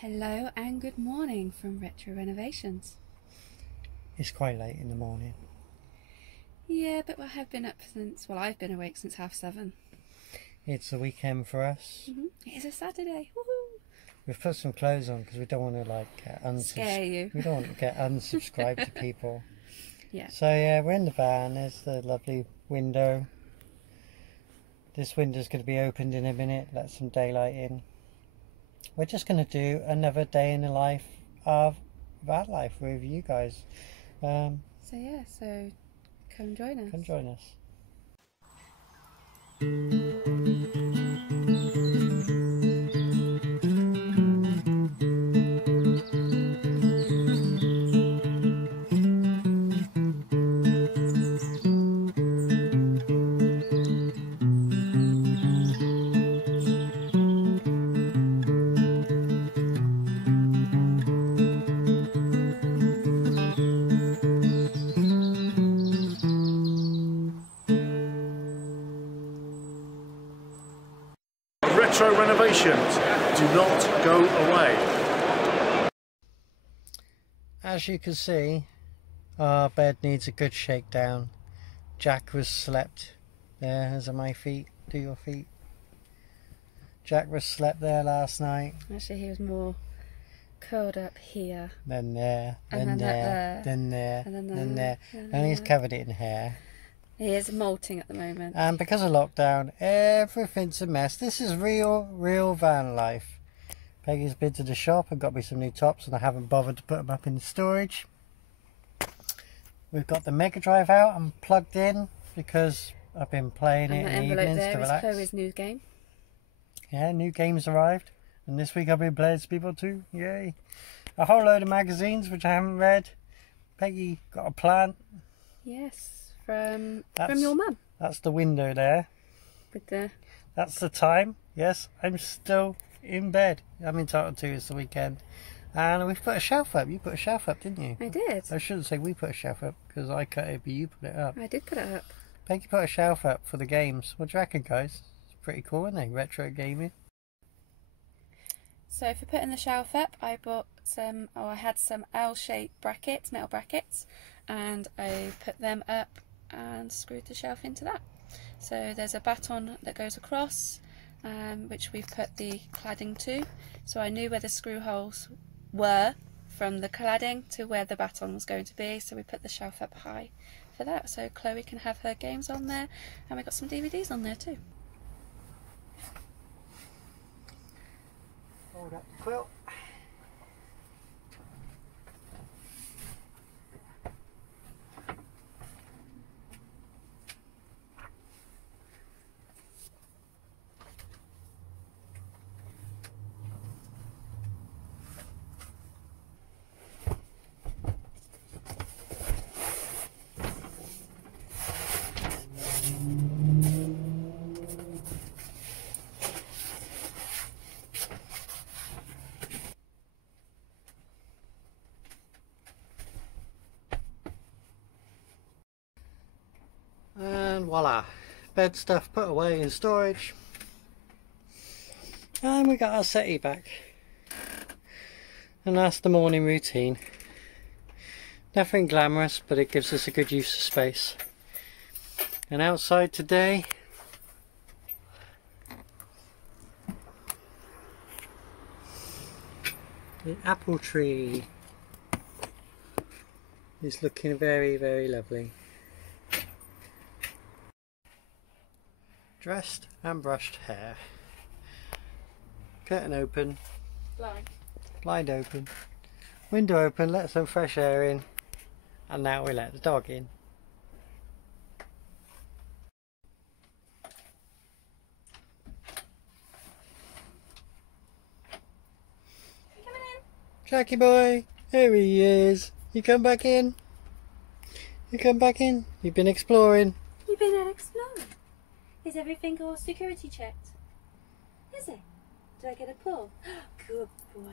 Hello and good morning from Retro Renovations. It's quite late in the morning. Yeah, but I've been up since, well, I've been awake since 7:30. It's a weekend for us. It is a Saturday. Woohoo! We've put some clothes on because we don't want to Scare you. We don't want to get unsubscribed to people. Yeah. So yeah, we're in the van. There's the lovely window. This window's going to be opened in a minute. Let some daylight in. We're just going to do another day in the life of Vanlife with you guys. So come join us. Come join us. Retro Renovations, do not go away. As you can see, our bed needs a good shakedown. Jack was slept there. As are my feet. Do your feet. Jack was slept there last night. Actually, he was more curled up here. Then there. And Then then there. Then there. And then Then there. there. And he's covered it in hair. He is molting at the moment. And because of lockdown, everything's a mess. This is real van life. Peggy's been to the shop and got me some new tops, and I haven't bothered to put them up in the storage. We've got the Mega Drive out and plugged in because I've been playing it in the evenings to relax. Chloe's new game. Yeah, new games arrived, and this week I've been playing Speedball 2. Yay! A whole load of magazines which I haven't read. Peggy got a plant. Yes. From your mum. That's the window there. That's the time. Yes, I'm still in bed. I'm entitled to. It's the weekend. And we've put a shelf up. You put a shelf up, didn't you? I did. I shouldn't say we put a shelf up because I cut it, but you put it up. I did put it up. Peggy put a shelf up for the games. What do you reckon, guys? It's pretty cool, isn't it? Retro gaming. So for putting the shelf up, I bought I had some L-shaped brackets, metal brackets, and I put them up and screwed the shelf into that. So there's a baton that goes across, which we've put the cladding to, so I knew where the screw holes were from the cladding to where the baton was going to be, so we put the shelf up high for that, so Chloe can have her games on there, and we got some DVDs on there too. Hold up the quilt. And voila, bed stuff put away in storage, and we got our settee back, and that's the morning routine. Nothing glamorous, but it gives us a good use of space. And outside today, the apple tree is looking very lovely. Dressed and brushed hair. Curtain open. Blind open. Window open, let some fresh air in. And now we let the dog in. You coming in? Jackie boy, here he is. You come back in? You come back in? You've been exploring. You've been out exploring. Is everything all security checked? Is it? Did I get a pull? Good boy.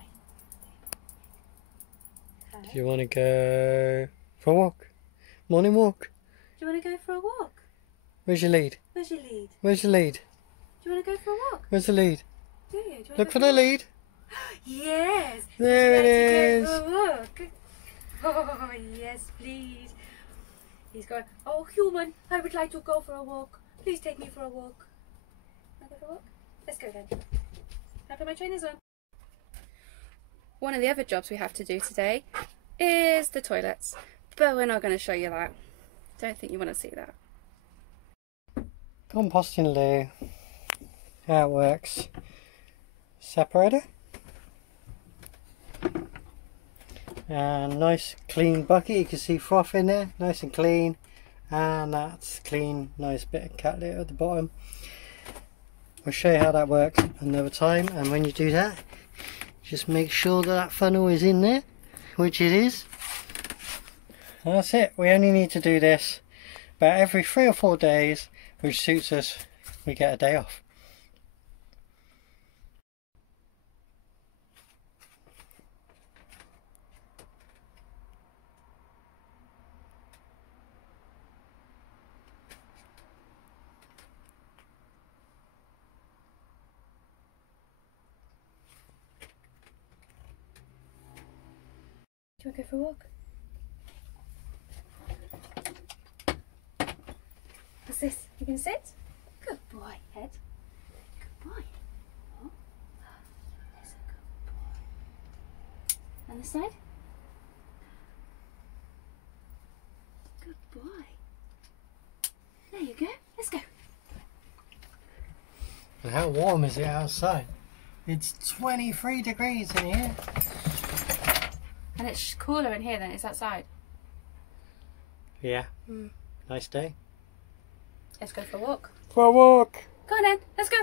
Do you want to go for a walk? Morning walk. Do you want to go for a walk? Where's your lead? Where's your lead? Where's your lead? Do you want to go for a walk? Where's the lead? Do you? Do you want Look to for go the lead. Yes, There it is. Oh, yes, please. He's going, oh, human, I would like to go for a walk. Please take me for a walk. Wanna go for a walk? Let's go then. I put my trainers on. One of the other jobs we have to do today is the toilets, but we're not going to show you that. Don't think you want to see that. Composting loo. How it works. Separator. And nice clean bucket. You can see froth in there. Nice and clean. And that's clean. Nice bit of cat litter at the bottom. I'll show you how that works another time. And when you do that, just make sure that funnel is in there, which it is. That's it. We only need to do this about every 3 or 4 days, which suits us. We get a day off. Do you want to go for a walk? What's this? You can sit? Good boy, Ed. Good boy. Oh. There's a good boy. On this side? Good boy. There you go. Let's go. And how warm is it outside? It's 23 degrees in here. And it's cooler in here than it's outside. Yeah. Nice day. Let's go for a walk. For a walk. Go on then, let's go.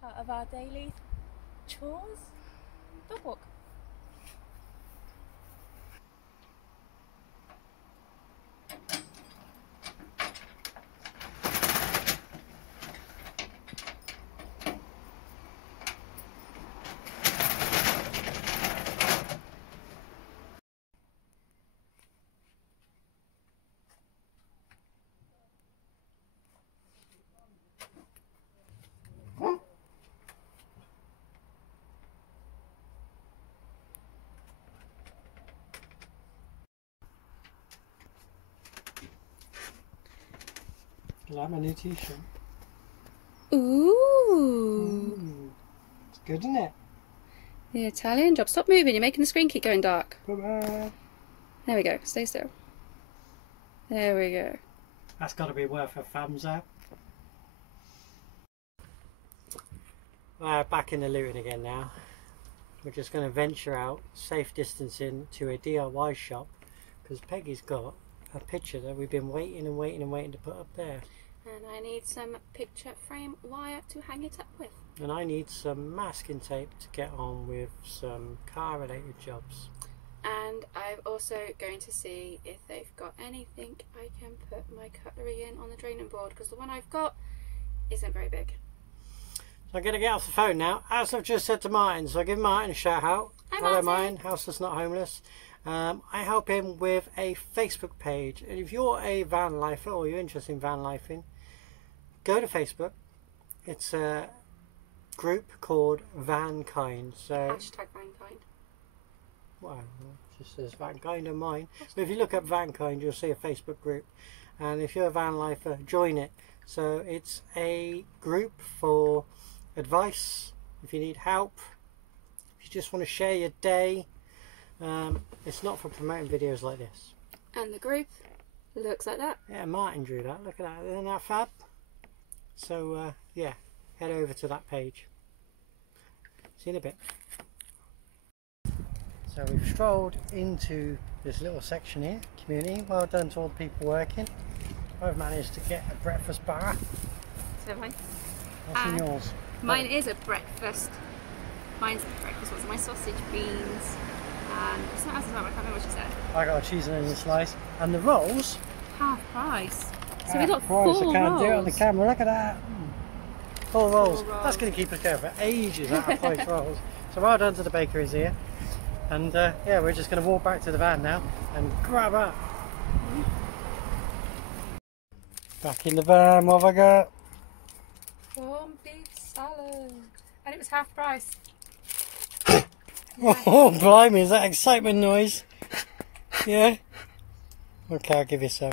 Part of our daily chores, dog walk. You like my new t-shirt? Ooh. It's good, isn't it? The Italian job. Stop moving, you're making the screen keep going dark. Bye-bye. There we go, stay still. There we go. That's got to be worth a thumbs up. Back in the looting again now. We're just going to venture out, safe distancing, to a DIY shop because Peggy's got a picture that we've been waiting to put up there. And I need some picture frame wire to hang it up with. And I need some masking tape to get on with some car related jobs. And I'm also going to see if they've got anything I can put my cutlery in on the draining board, because the one I've got isn't very big. So I'm going to get off the phone now, as I've just said to Martin. So I give Martin a shout out. Hi, Hello Martin. Martin, House That's Not Homeless. I help him with a Facebook page, and if you're a van lifer or you're interested in van lifing, go to Facebook. It's a group called Vankind. So Hashtag Vankind. well, it just says Vankind on mine. But if you look up Vankind, you'll see a Facebook group, and if you're a van lifer, join it. So it's a group for advice, if you need help, if you just want to share your day. It's not for promoting videos like this. And the group looks like that. Yeah, Martin drew that. Look at that. Isn't that fab? So yeah, head over to that page. See you in a bit. So we've strolled into this little section here, community. Well done to all the people working. I've managed to get a breakfast bar. So mine. What's in yours? Mine is a breakfast. Mine's a breakfast. What's my sausage, beans, and it's not as well. I can't remember what she said. I got a cheese and onion slice, and the rolls. Half price. So we got Half 4 price. rolls. I can't do it on the camera. Look at that. 4 rolls. 4 rolls. That's going to keep us going for ages. Out of 5 rolls. So well done to the bakeries here, and yeah, we're just going to walk back to the van now and grab up. Back in the van, what have I got? Corned beef salad. And it was half price. Oh, blimey, is that excitement noise? Yeah? Okay, I'll give you some.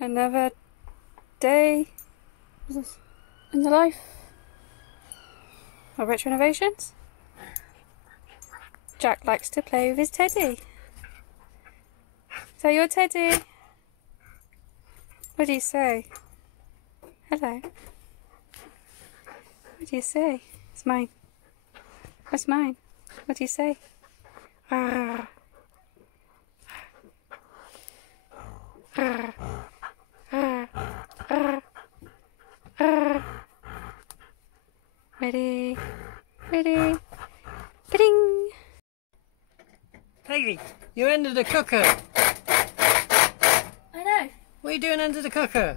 Another day in the life of Retro Innovations. Jack likes to play with his teddy. Is that your teddy? What do you say? Hello. What do you say? It's mine. What's mine? What do you say? Arr. Arr. Arr. Arr. Arr. Ready? Ready? Ding! Peggy, you're under the cooker. I know. What are you doing under the cooker?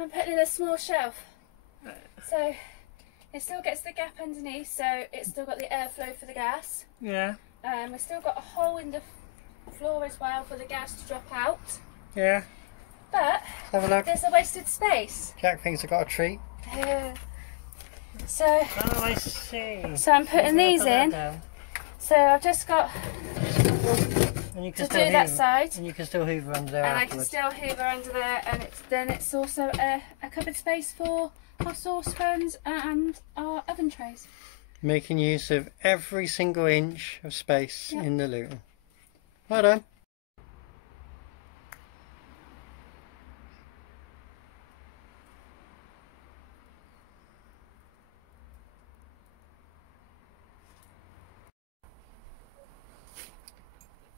I'm putting in a small shelf. So it still gets the gap underneath, so it's still got the airflow for the gas. Yeah. We've still got a hole in the floor as well for the gas to drop out. Yeah. But Have a look. there's a wasted space. Jack thinks I got a treat. So Oh, I see. So I'm putting these in. So I've just got And you to can do that side. And you can still hoover under there And I afterwards. can still hoover under there, and then it's also a cupboard space for our saucepans and our oven trays. Making use of every single inch of space Yep. in the Luton. Well done.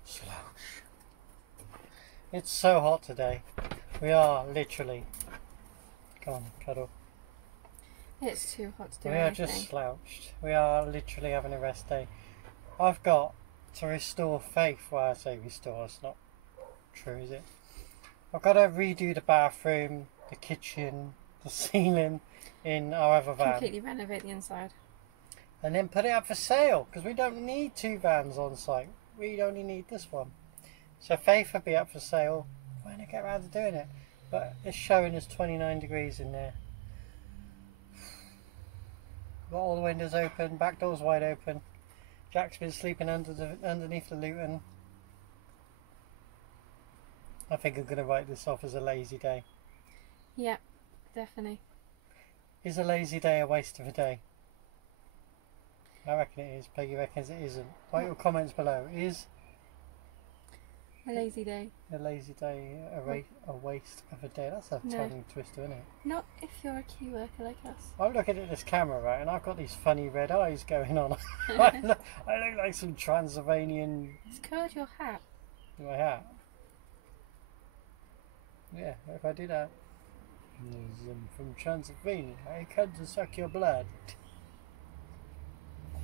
Slouch. It's so hot today. We are literally. Come on, cuddle. It's too hot to do We are anything. just slouched. We are literally having a rest day. I've got to restore faith. Well, I say restore, it's not true, is it? I've got to redo the bathroom, the kitchen, the ceiling in our other van. Completely renovate the inside. And then put it up for sale, because we don't need 2 vans on site. We only need this one. So faith will be up for sale when I get around to doing it. But it's showing us 29 degrees in there. Got all the windows open, back doors wide open. Jack's been sleeping underneath the Luton. I think I'm going to write this off as a lazy day. Yeah, definitely. Is a lazy day a waste of a day? I reckon it is. Peggy reckons it isn't. Write your comments below. Is A lazy day. a lazy day a waste of a day? That's a No. tongue twister, isn't it? Not if you're a key worker like us. I'm looking at this camera, right, and I've got these funny red eyes going on. I look like some Transylvanian. It's called your hat. My hat. Yeah, if I do that. I'm from Transylvania. I come to suck your blood.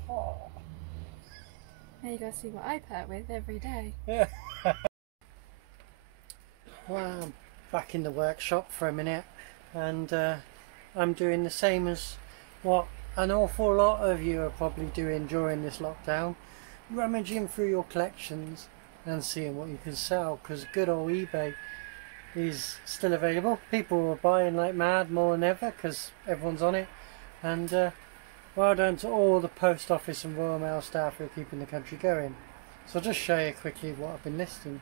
Oh. Now you gotta see what I put up with every day. Yeah. Well, I'm back in the workshop for a minute, and I'm doing the same as what an awful lot of you are probably doing during this lockdown, rummaging through your collections and seeing what you can sell, because good old eBay is still available. People are buying like mad, more than ever, because everyone's on it. And well done to all the post office and Royal Mail staff who are keeping the country going. So I'll just show you quickly what I've been listing.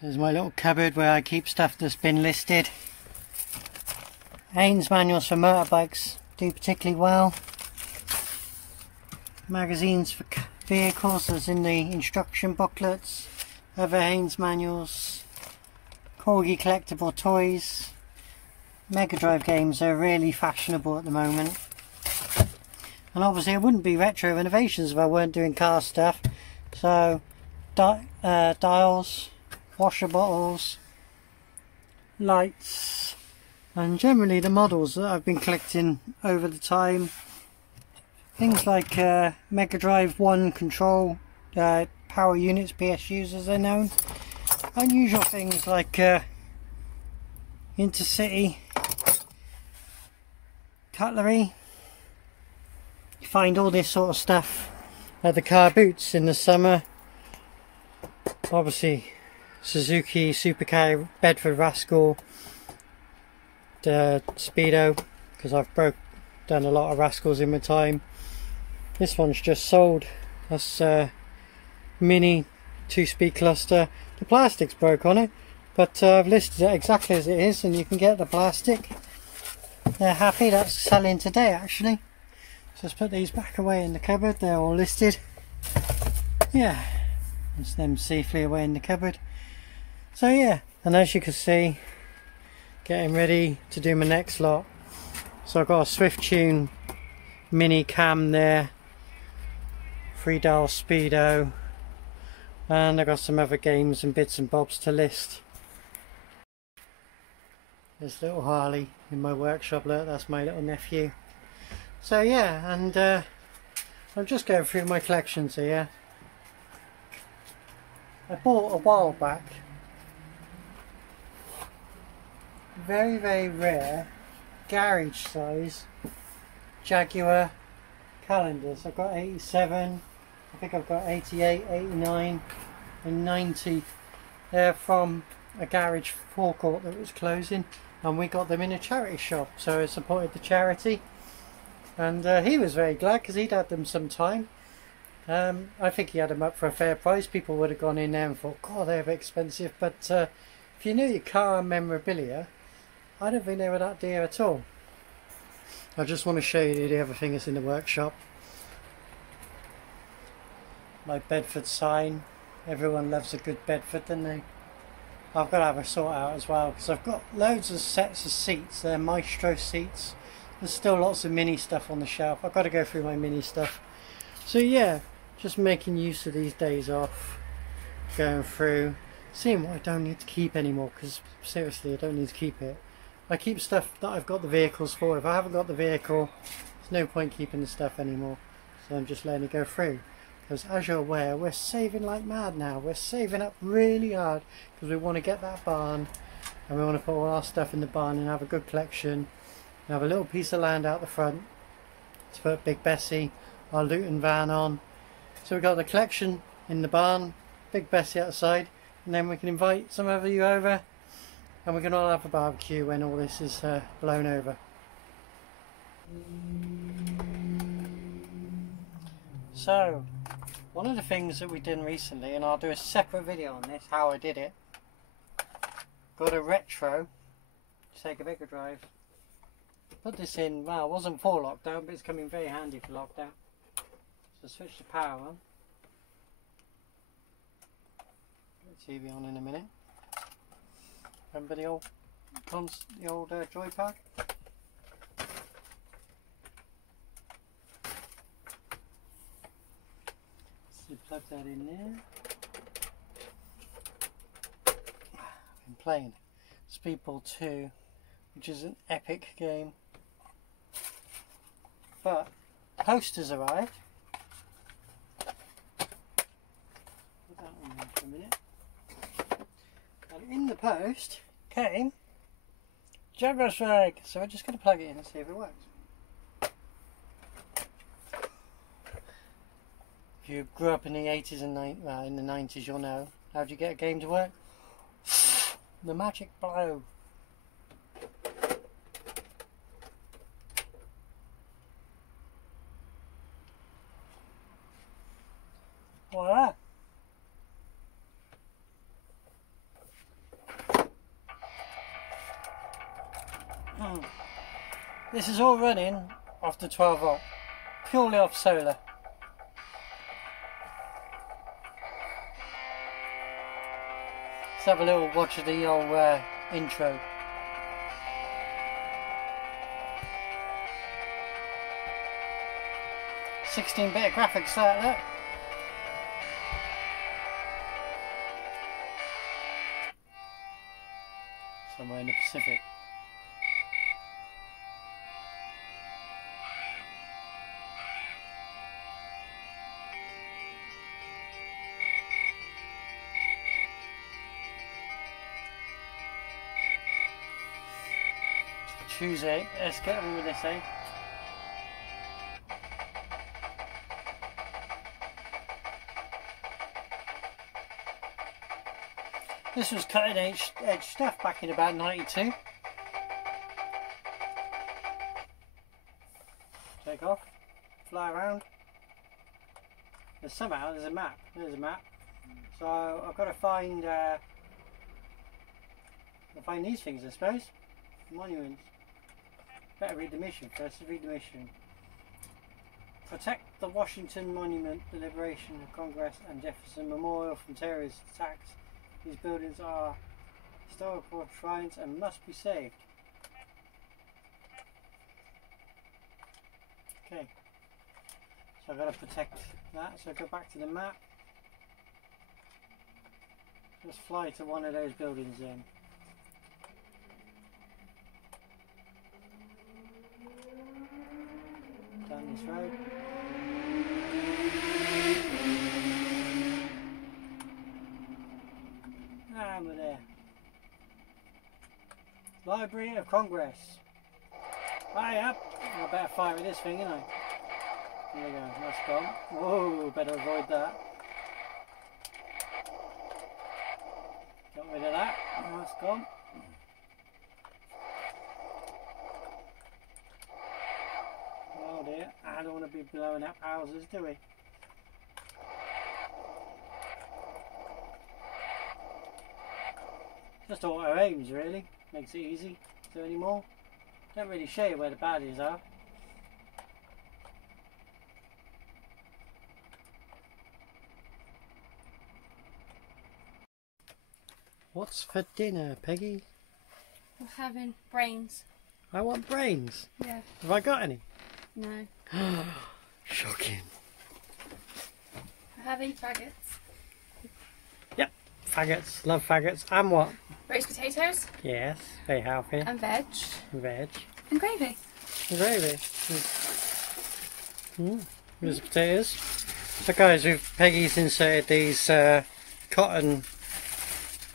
This is my little cupboard where I keep stuff that's been listed. Haynes manuals for motorbikes do particularly well. Magazines for vehicles as in the instruction booklets. Other Haynes manuals. Corgi collectible toys. Mega Drive games are really fashionable at the moment. And obviously it wouldn't be Retro Innovations if I weren't doing car stuff. So dials, washer bottles, lights, and generally the models that I've been collecting over the time. Things like Mega Drive 1 control, power units, PSUs as they're known. Unusual things like Intercity cutlery. You find all this sort of stuff at the car boots in the summer. Obviously Suzuki Supercar Bedford Rascal Speedo, because I've done a lot of Rascals in my time. This one's just sold. That's mini 2-speed cluster. The plastic's broke on it, but I've listed it exactly as it is, and you can get the plastic. They're happy. That's selling today actually. So let's put these back away in the cupboard. They're all listed. Yeah, it's them safely away in the cupboard. So yeah, and as you can see, getting ready to do my next lot. So I've got a Swift Tune mini cam there, 3-dial Speedo, and I've got some other games and bits and bobs to list. There's little Harley in my workshop. Look, that's my little nephew. So yeah, and I'm just going through my collections here. I bought a while back very rare garage size Jaguar calendars. I've got 87, I think I've got 88, 89 and 90. They're from a garage forecourt that was closing, and we got them in a charity shop, so I supported the charity, and he was very glad because he'd had them some time. I think he had them up for a fair price. People would have gone in there and thought, God, they're a bit expensive, but if you knew your car and memorabilia, I don't think they were that dear at all. I just want to show you the other thing that's in the workshop. My Bedford sign. Everyone loves a good Bedford, don't they? I've got to have a sort out as well, because I've got loads of sets of seats. They're Maestro seats. There's still lots of mini stuff on the shelf. I've got to go through my mini stuff. So yeah, just making use of these days off, going through, seeing what I don't need to keep anymore, because seriously I don't need to keep it. I keep stuff that I've got the vehicles for. If I haven't got the vehicle, there's no point keeping the stuff anymore. So I'm just letting it go through. Because as you're aware, we're saving like mad now. We're saving up really hard because we want to get that barn, and we want to put all our stuff in the barn and have a good collection and have a little piece of land out the front to put Big Bessie, our Luton van on. So we've got the collection in the barn, Big Bessie outside, and then we can invite some of you over and we can all have a barbecue when all this is blown over. So, one of the things that we did recently, and I'll do a separate video on this, how I did it, got a retro to take a bigger drive. Put this in, well, it wasn't for lockdown, but it's coming very handy for lockdown. So switch the power on. Get the TV on in a minute. Remember the old joy pack? So plug that in there. I've been playing Speedball 2, which is an epic game. But posters arrived. Put that on there for a minute. And in the post came Jaguar Strike. So we're just going to plug it in and see if it works. If you grew up in the 80s and in the 90s, you'll know. How do you get a game to work? The magic blow. Voila. This is all running off the 12 volt, purely off solar. Let's have a little watch of the old intro. "16-bit graphics that, look. Somewhere in the Pacific. Tuesday, let's get on with this, eh? This was cutting edge stuff back in about 92. Take off, fly around. There's a map. There's a map. So I've got to find these things, I suppose. Monuments. Better read the mission first. Read the mission. Protect the Washington Monument, the Liberation of Congress and Jefferson Memorial from terrorist attacks. These buildings are historical shrines and must be saved. Okay. So I've got to protect that. So go back to the map. Let's fly to one of those buildings then. Down this road. And we're there. Library of Congress. Hurry up! I better fire with this thing, ain't I? There we go, that's gone. Whoa, better avoid that. Got rid of that. That's gone. Oh dear, I don't want to be blowing up houses, do we? Just auto aims really, makes it easy. Do any more? Don't really show you where the baddies are. What's for dinner, Peggy? We're having brains. I want brains. Yeah. Have I got any? No. Shocking. We're having faggots. Yep, faggots. Love faggots. And what? Roast potatoes. Yes, very healthy. And veg. Veg. And gravy. And gravy. Here's the potatoes. So guys, Peggy's inserted these cotton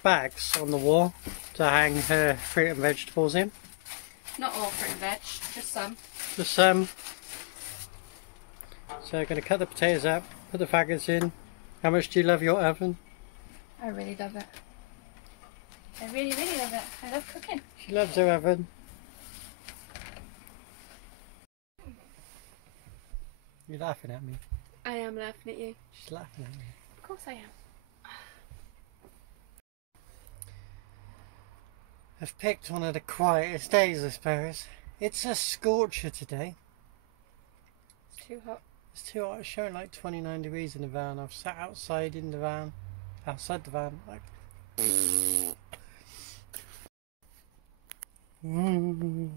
bags on the wall to hang her fruit and vegetables in. Not all fruit and veg, just some. Just some. So I'm going to cut the potatoes up, put the faggots in. How much do you love your oven? I really love it. I really, really love it. I love cooking. She loves her oven. You're laughing at me. I am laughing at you. She's laughing at me. Of course I am. I've picked one of the quietest days, I suppose. It's a scorcher today. It's too hot. It's too hot. It's showing like 29 degrees in the van. I've sat outside in the van. Outside the van. Like... Mm.